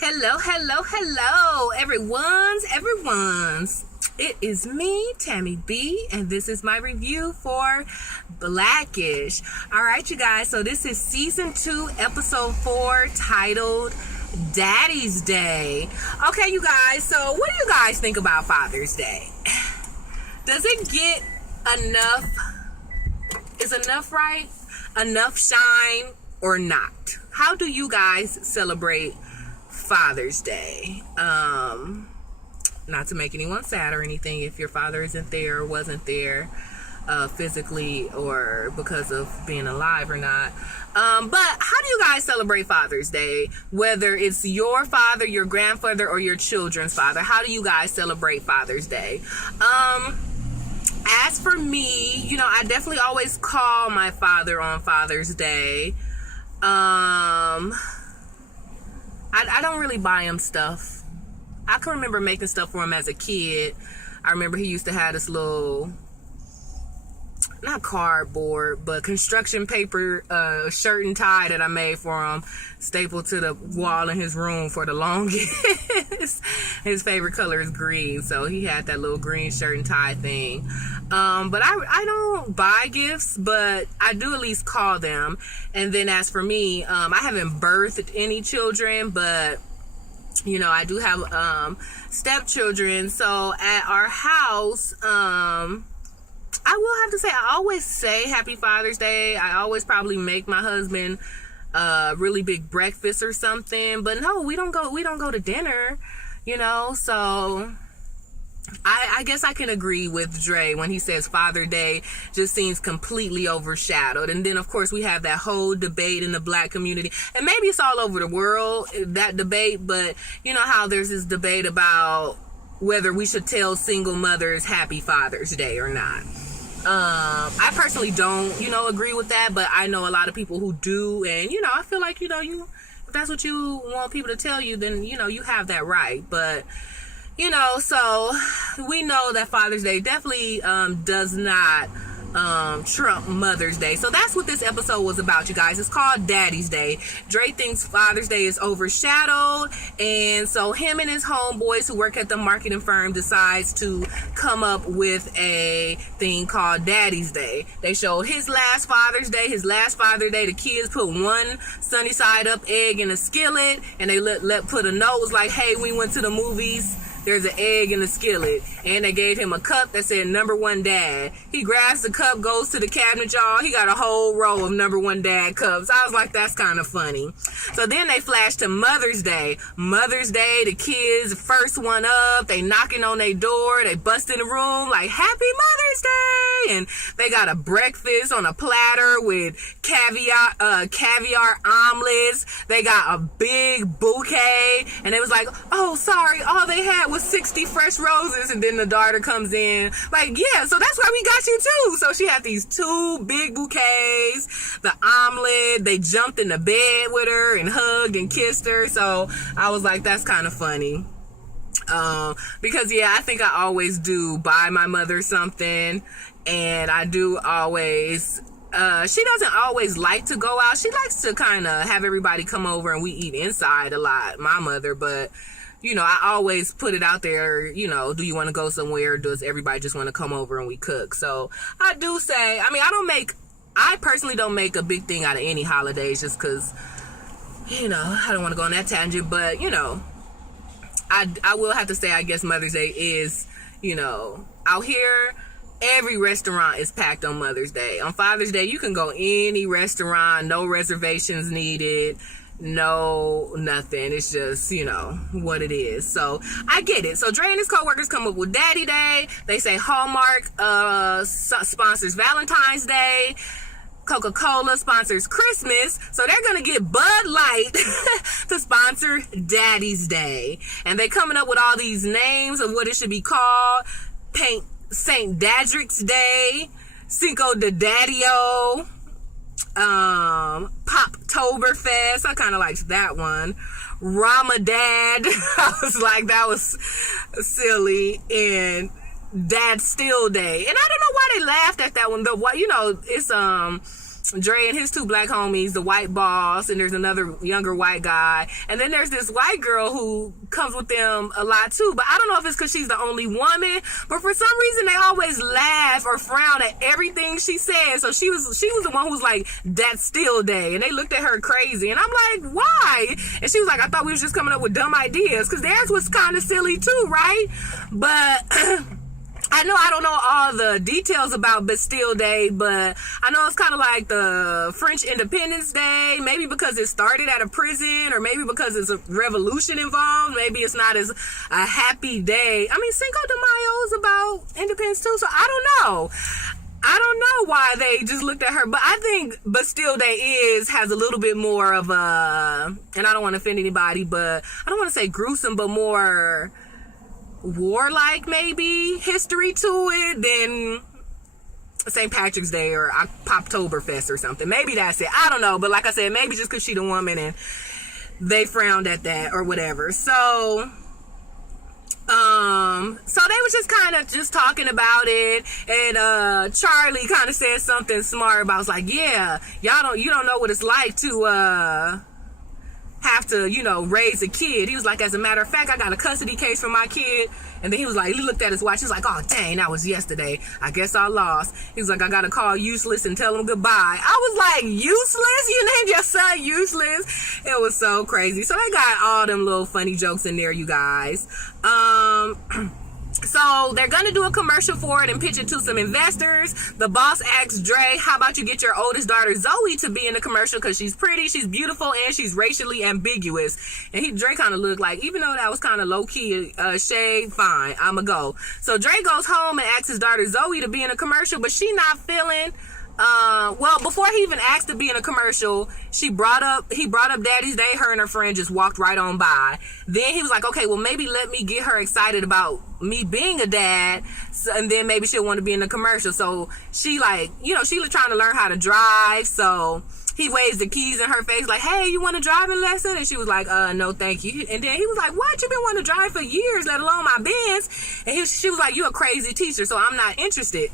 Hello, everyone's. It is me, Tammy B, and this is my review for Blackish. All right, you guys, so this is season 2, episode 4, titled Daddy's Day. Okay, you guys, so what do you guys think about Father's Day? Does it get enough? Is enough right? Enough shine or not? How do you guys celebrate Father's Day? Not to make anyone sad or anything if your father isn't there or wasn't there physically or because of being alive or not. But how do you guys celebrate Father's Day? Whether it's your father, your grandfather, or your children's father, how do you guys celebrate Father's Day? As for me, I definitely always call my father on Father's Day. I don't really buy him stuff. I can remember making stuff for him as a kid. I remember he used to have this little, not cardboard, but construction paper shirt and tie that I made for him, stapled to the wall in his room for the longest. His favorite color is green, so he had that little green shirt and tie thing. But I don't buy gifts, but I do at least call them. And then as for me, I haven't birthed any children, but I do have stepchildren. So at our house, I will have to say, I always say Happy Father's Day. I always probably make my husband a really big breakfast or something. But no, we don't go to dinner, so I guess I can agree with Dre when he says Father's Day just seems completely overshadowed. And then, of course, we have that whole debate in the Black community. And maybe it's all over the world, that debate. But you know how there's this debate about whether we should tell single mothers Happy Father's Day or not. I personally don't, agree with that. But I know a lot of people who do. And, I feel like, if that's what you want people to tell you, then, you have that right. But so we know that Father's Day definitely does not trump Mother's Day. So that's what this episode was about, you guys. It's called Daddy's Day. Dre thinks Father's Day is overshadowed, and so him and his homeboys who work at the marketing firm decides to come up with a thing called Daddy's Day. They showed his last Father's Day. The kids put one sunny side up egg in a skillet, and they put a note, was like, hey, we went to the movies. There's an egg in the skillet. And they gave him a cup that said number one dad. He grabs the cup, goes to the cabinet, y'all. He got a whole row of number one dad cups. I was like, that's kind of funny. So then they flash to Mother's Day. Mother's Day, the kids, first one up. They knocking on their door. They bust in the room like, Happy Mother's Day. And they got a breakfast on a platter with caviar omelets. They got a big bouquet. And it was like, oh, sorry, all they had was 60 fresh roses. And then the daughter comes in like, yeah, so that's why we got you too. So she had these 2 big bouquets, the omelet. They jumped in the bed with her and hugged and kissed her. So I was like, that's kind of funny. Because I think I always do buy my mother something, and I do always she doesn't always like to go out. She likes to kind of have everybody come over and we eat inside a lot, my mother. But I always put it out there, do you want to go somewhere? Or does everybody just want to come over and we cook? So I do say, I personally don't make a big thing out of any holidays just because, I don't want to go on that tangent. But, I will have to say, I guess Mother's Day is, out here, every restaurant is packed on Mother's Day. On Father's Day, you can go any restaurant, no reservations needed. No, nothing. It's just, what it is. So I get it. So Dre and his coworkers come up with Daddy Day. They say Hallmark sponsors Valentine's Day. Coca-Cola sponsors Christmas. So they're going to get Bud Light to sponsor Daddy's Day. And they're coming up with all these names of what it should be called. St. Dadrick's Day. Cinco de Daddy-O. Poptoberfest. I kind of liked that one. Ramadan. I was like, that was silly. And Dad Still Day. And I don't know why they laughed at that one, though. It's Dre and his two black homies, the white boss, and there's another younger white guy. And then there's this white girl who comes with them a lot too. But I don't know if it's because she's the only woman, but for some reason they always laugh or frown at everything she says. So she was the one who was like, "That's still day." And they looked at her crazy. And I'm like, why? And she was like, "I thought we was just coming up with dumb ideas." Because theirs was kind of silly too, right? But I know I don't know all the details about Bastille Day, but I know it's kind of like the French Independence Day, maybe because it started at a prison, or maybe because there's a revolution involved. Maybe it's not as a happy day. I mean, Cinco de Mayo is about independence too, so I don't know why they just looked at her, but I think Bastille Day has a little bit more of a, and I don't want to offend anybody, but I don't want to say gruesome, but more warlike maybe history to it than St. Patrick's Day or Poptoberfest or something. Maybe that's it. I don't know, but like I said, maybe just because she's a woman and they frowned at that or whatever. So they was just kind of just talking about it, and Charlie kind of said something smart about, was like, yeah, you don't know what it's like to have to, raise a kid. He was like, as a matter of fact, I got a custody case for my kid. And then he was like, he looked at his watch. He was like, oh, dang, that was yesterday. I guess I lost. He was like, I got to call Useless and tell him goodbye. I was like, Useless? You named your son Useless? It was so crazy. So they got all them little funny jokes in there, you guys. So they're going to do a commercial for it and pitch it to some investors. The boss asks Dre, how about you get your oldest daughter Zoe to be in the commercial, because she's pretty, she's beautiful, and she's racially ambiguous. And Dre kind of looked like, even though that was kind of low-key shade, fine, I'ma go. So Dre goes home and asks his daughter Zoe to be in a commercial, but she not feeling. Well, before he even asked to be in a commercial, he brought up Daddy's Day. Her and her friend just walked right on by. Then he was like, okay, well, maybe let me get her excited about me being a dad, and then maybe she'll want to be in the commercial. So she she was trying to learn how to drive, so he waves the keys in her face like, hey, you want a driving lesson? And she was like, no, thank you. And then he was like, what? You've been wanting to drive for years, let alone my Benz. And she was like, you a crazy teacher, so I'm not interested.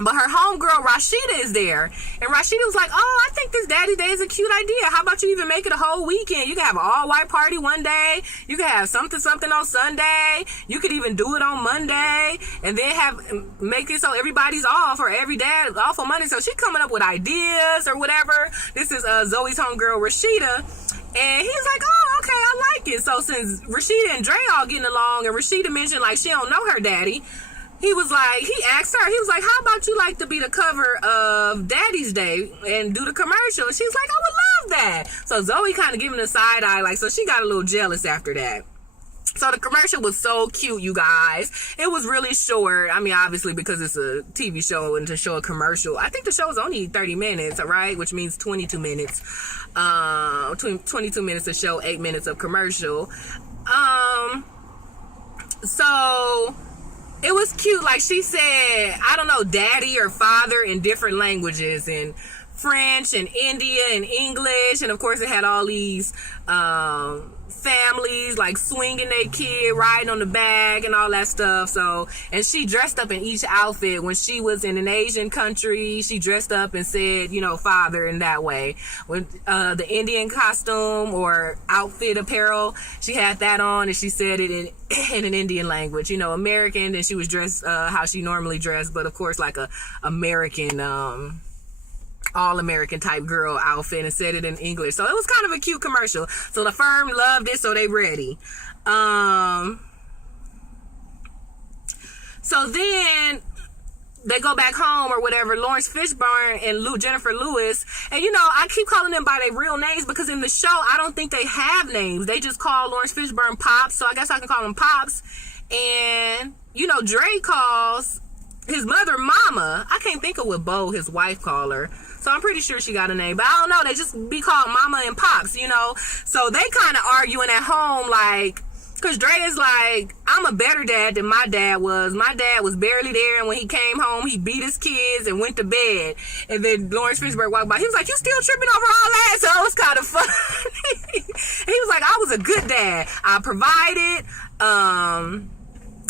But her homegirl Rashida is there, and Rashida was like, oh, I think this Daddy Day is a cute idea. How about you even make it a whole weekend? You can have an all-white party one day. You can have something on Sunday. You could even do it on Monday, and then make it so everybody's off, or every dad off on Monday. So she's coming up with ideas or whatever. This is Zoe's homegirl Rashida. And he's like, oh, okay, I like it. So since Rashida and Dre all getting along, and Rashida mentioned like she don't know her daddy, he asked her, he was like, how about you like to be the cover of Daddy's Day and do the commercial? And she's like, I would love that. So Zoe kind of giving a side eye, so she got a little jealous after that. So the commercial was so cute, you guys. It was really short. I mean, obviously, because it's a TV show, and to show a commercial, I think the show is only 30 minutes, right? Which means 22 minutes. 22 minutes to show, 8 minutes of commercial. So it was cute. Like she said, I don't know, daddy or father in different languages, and French and India and English. And of course it had all these families like swinging their kid, riding on the back and all that stuff. So, and she dressed up in each outfit. When she was in an Asian country, she dressed up and said, father in that way. When the Indian costume or outfit apparel, she had that on, and she said it in an Indian language. American, and she was dressed how she normally dressed, but of course like a American all-American type girl outfit, and said it in English. So it was kind of a cute commercial. So the firm loved it, so they ready. So then they go back home or whatever, Lawrence Fishburne and Jennifer Lewis. And I keep calling them by their real names, because in the show I don't think they have names. They just call Lawrence Fishburne Pops, so I guess I can call him Pops. And Dre calls his mother Mama. I can't think of what Bo, his wife, called her. So I'm pretty sure she got a name, but I don't know. They just be called Mama and Pops, So they kind of arguing at home, because Dre is like, I'm a better dad than my dad was. My dad was barely there, and when he came home, he beat his kids and went to bed. And then Lawrence Fishburne walked by. He was like, you still tripping over all that? So it was kind of funny. He was like, I was a good dad. I provided.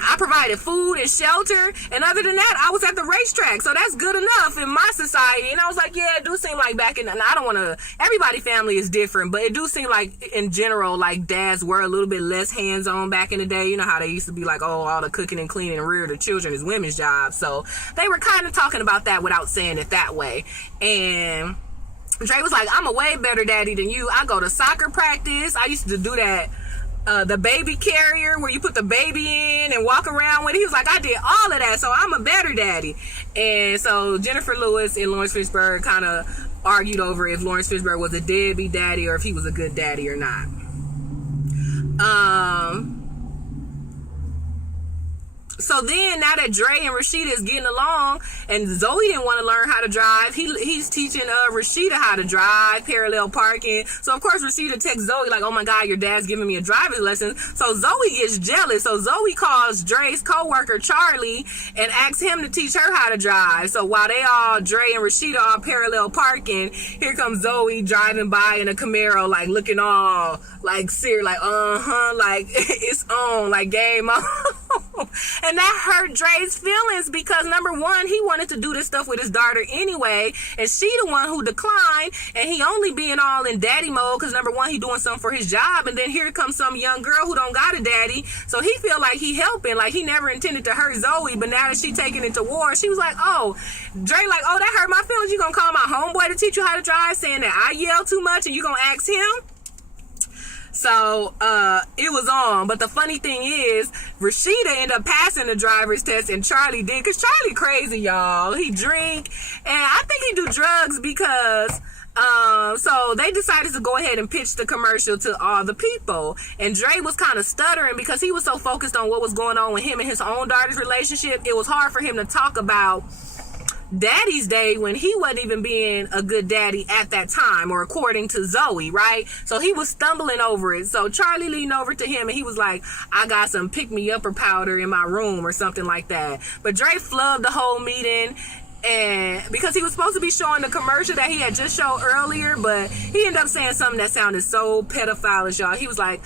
I provided food and shelter, and other than that, I was at the racetrack, so that's good enough in my society. And I was like, yeah, it do seem like back in, and I don't want to, everybody's family is different, but it do seem like in general, like dads were a little bit less hands-on back in the day. You know how they used to be like, oh, all the cooking and cleaning and rear the children is women's jobs. So they were kind of talking about that without saying it that way. And Dre was like, I'm a way better daddy than you. I go to soccer practice. I used to do that. The baby carrier where you put the baby in and walk around with it. He was like, I did all of that, so I'm a better daddy. And so Jennifer Lewis and Lawrence Fishburne kind of argued over if Lawrence Fishburne was a deadbeat daddy or if he was a good daddy or not. So then, now that Dre and Rashida is getting along, and Zoe didn't want to learn how to drive, he's teaching Rashida how to drive, parallel parking. So of course Rashida texts Zoe like, oh my God, your dad's giving me a driver's lesson. So Zoe gets jealous. So Zoe calls Dre's co-worker Charlie and asks him to teach her how to drive. So while Dre and Rashida are parallel parking, here comes Zoe driving by in a Camaro, like looking all like serious, like like it's on, like game on. And that hurt Dre's feelings because number one, he wanted to do this stuff with his daughter anyway, and she the one who declined, and he only being all in daddy mode because number one, he doing something for his job, and then here comes some young girl who don't got a daddy, so he feel like he helping, like he never intended to hurt Zoe, but now that she taking it to war, she was like, oh, Dre like, oh, that hurt my feelings, you gonna call my homeboy to teach you how to drive, saying that I yell too much and you gonna ask him? So it was on. But the funny thing is, Rashida ended up passing the driver's test and Charlie did, because Charlie crazy, y'all. He drink, and I think he do drugs because so they decided to go ahead and pitch the commercial to all the people, and Dre was kind of stuttering because he was so focused on what was going on with him and his own daughter's relationship. It was hard for him to talk about Daddy's Day when he wasn't even being a good daddy at that time, or according to Zoe, right? So he was stumbling over it. So Charlie leaned over to him and he was like, I got some pick-me-upper powder in my room or something like that. But Dre flubbed the whole meeting, and because he was supposed to be showing the commercial that he had just showed earlier, but he ended up saying something that sounded so pedophile, y'all. He was like,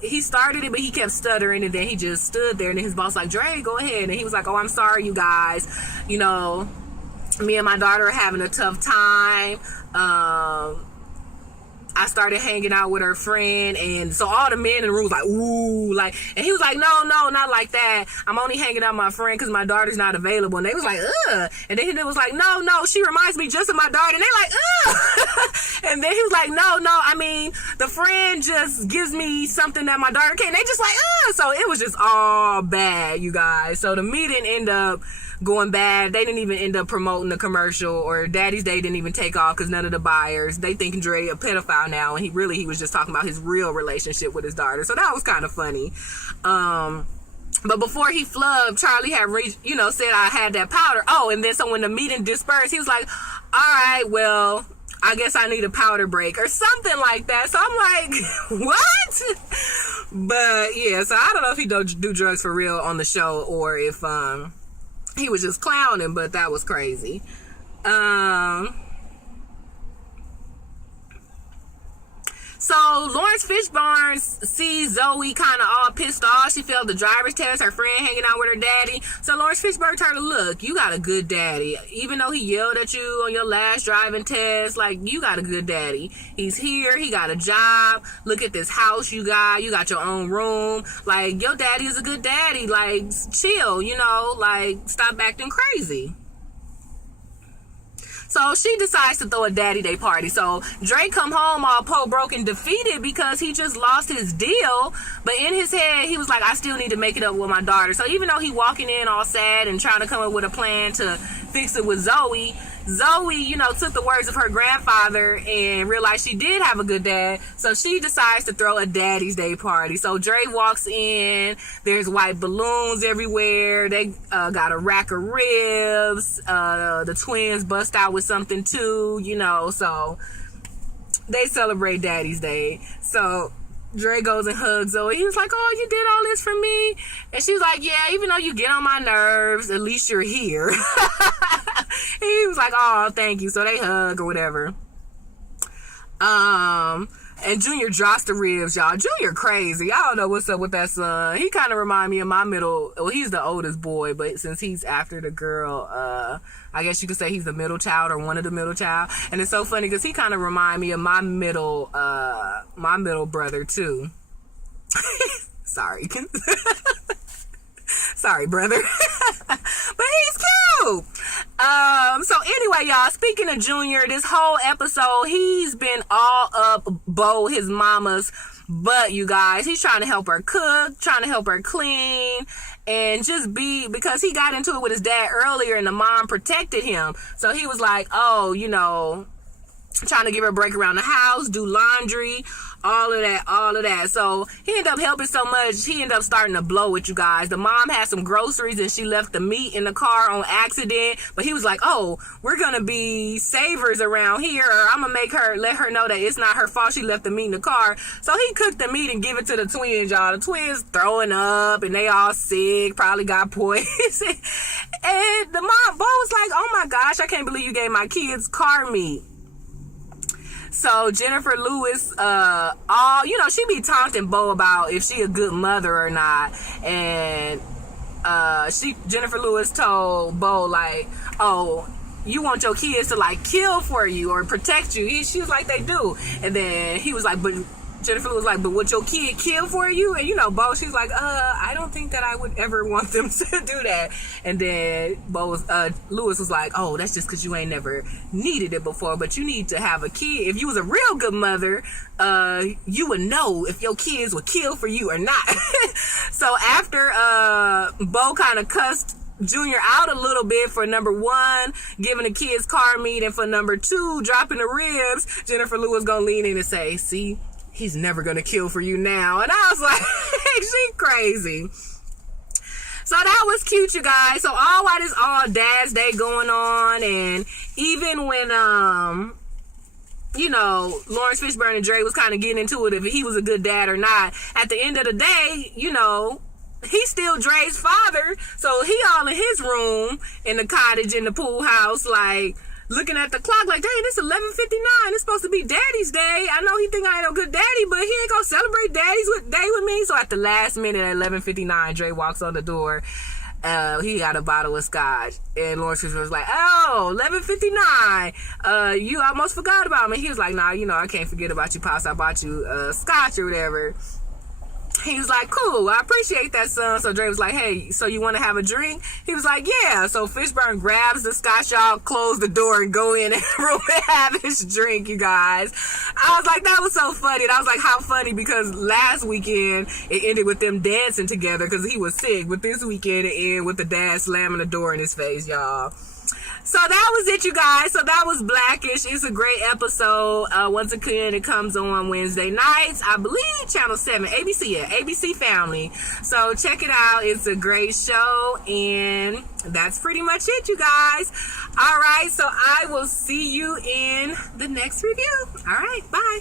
he started it, but he kept stuttering, and then he just stood there, and then his boss like, Dre, go ahead. And he was like, oh, I'm sorry, you guys, you know, me and my daughter are having a tough time. I started hanging out with her friend, and so all the men in the room was like, ooh, like, and he was like, no, not like that. I'm only hanging out with my friend because my daughter's not available. And they was like, ugh. And then he was like, no, she reminds me just of my daughter. And they like, ugh. And then he was like, no, I mean, the friend just gives me something that my daughter can't. They just like, ugh. So it was just all bad, you guys. So the meeting ended up going bad. They didn't even end up promoting the commercial, or Daddy's Day didn't even take off because none of the buyers, they think Dre a pedophile now, and he was just talking about his real relationship with his daughter. So that was kind of funny. But before he flubbed, Charlie had said I had that powder. Oh, and then so when the meeting dispersed, he was like, all right, well, I guess I need a powder break or something like that. So I'm like, what? But yeah, so I don't know if he do drugs for real on the show, or if he was just clowning, but that was crazy. So Lawrence Fishburne sees Zoe kind of all pissed off. She failed the driver's test, her friend hanging out with her daddy. So Lawrence Fishburne told her, look, you got a good daddy. Even though he yelled at you on your last driving test, like, you got a good daddy. He's here, he got a job. Look at this house you got your own room. Like, your daddy is a good daddy. Like, chill, like, stop acting crazy. So she decides to throw a Daddy Day party. So Dre come home all broken, defeated because he just lost his deal. But in his head, he was like, I still need to make it up with my daughter. So even though he walking in all sad and trying to come up with a plan to fix it with Zoe, took the words of her grandfather and realized she did have a good dad. So she decides to throw a Daddy's Day party. So Dre walks in. There's white balloons everywhere. They got a rack of ribs. The twins bust out with something too, So they celebrate Daddy's Day. So Dre goes and hugs Zoe. He was like, oh, you did all this for me? And she was like, yeah, even though you get on my nerves, at least you're here. He was like, oh, thank you. So they hug or whatever. And Junior drops the ribs, y'all. Junior crazy. I don't know what's up with that son. He kind of remind me of my middle. Well, he's the oldest boy, but since he's after the girl, I guess you could say he's the middle child or one of the middle child. And it's so funny because he kind of remind me of my middle brother too. Sorry. Sorry, brother. But he's cute. So anyway, y'all, speaking of Junior, this whole episode, he's been all up Bo, his mama's butt, you guys. He's trying to help her cook, trying to help her clean, and just because he got into it with his dad earlier and the mom protected him. So he was like, oh, you know, trying to give her a break around the house, do laundry, all of that. So he ended up helping so much, he ended up starting to blow it, you guys. The mom had some groceries and she left the meat in the car on accident, but he was like, oh, we're gonna be savers around here, or I'm gonna let her know that it's not her fault she left the meat in the car. So he cooked the meat and give it to the twins, y'all. The twins throwing up and they all sick, probably got poison. And the mom, Bo was like, oh my gosh, I can't believe you gave my kids car meat. So Jennifer Lewis, she be taunting Bo about if she a good mother or not, and Jennifer Lewis told Bo like, oh, you want your kids to like kill for you or protect you. She was like, they do. And then he was like, but Jennifer was like, but would your kid kill for you? And Bo, she's like, I don't think that I would ever want them to do that. And then Lewis was like, oh, that's just because you ain't never needed it before, but you need to have a kid. If you was a real good mother, you would know if your kids would kill for you or not. So after Bo kind of cussed Junior out a little bit for number one, giving the kids car meat, and for number two, dropping the ribs, Jennifer Lewis gonna lean in and say, see, he's never gonna kill for you now. And I was like, she crazy. So that was cute, you guys. So all while this all Dad's Day going on, and even when Lawrence Fishburne and Dre was kind of getting into it if he was a good dad or not, at the end of the day, he's still Dre's father. So he all in his room in the cottage in the pool house, like looking at the clock like, dang, it's 11:59. It's supposed to be Daddy's Day. I know he think I ain't no good daddy, but he ain't gonna celebrate Daddy's Day with me. So at the last minute at 11:59, Dre walks on the door. He got a bottle of scotch, and Lawrence was like, oh, 11:59. You almost forgot about me. He was like, nah, I can't forget about you, Pops. I bought you scotch or whatever. He was like, cool, I appreciate that, son. So Dre was like, hey, so you want to have a drink? He was like, yeah. So Fishburne grabs the scotch, y'all, close the door and go in the room and have his drink, you guys. I was like, that was so funny. And I was like, how funny, because last weekend it ended with them dancing together because he was sick. But this weekend it ended with the dad slamming the door in his face, y'all. So that was it, you guys. So that was Blackish. It's a great episode. Once again, it comes on Wednesday nights. I believe Channel 7, ABC Family. So check it out. It's a great show. And that's pretty much it, you guys. All right. So I will see you in the next review. All right. Bye.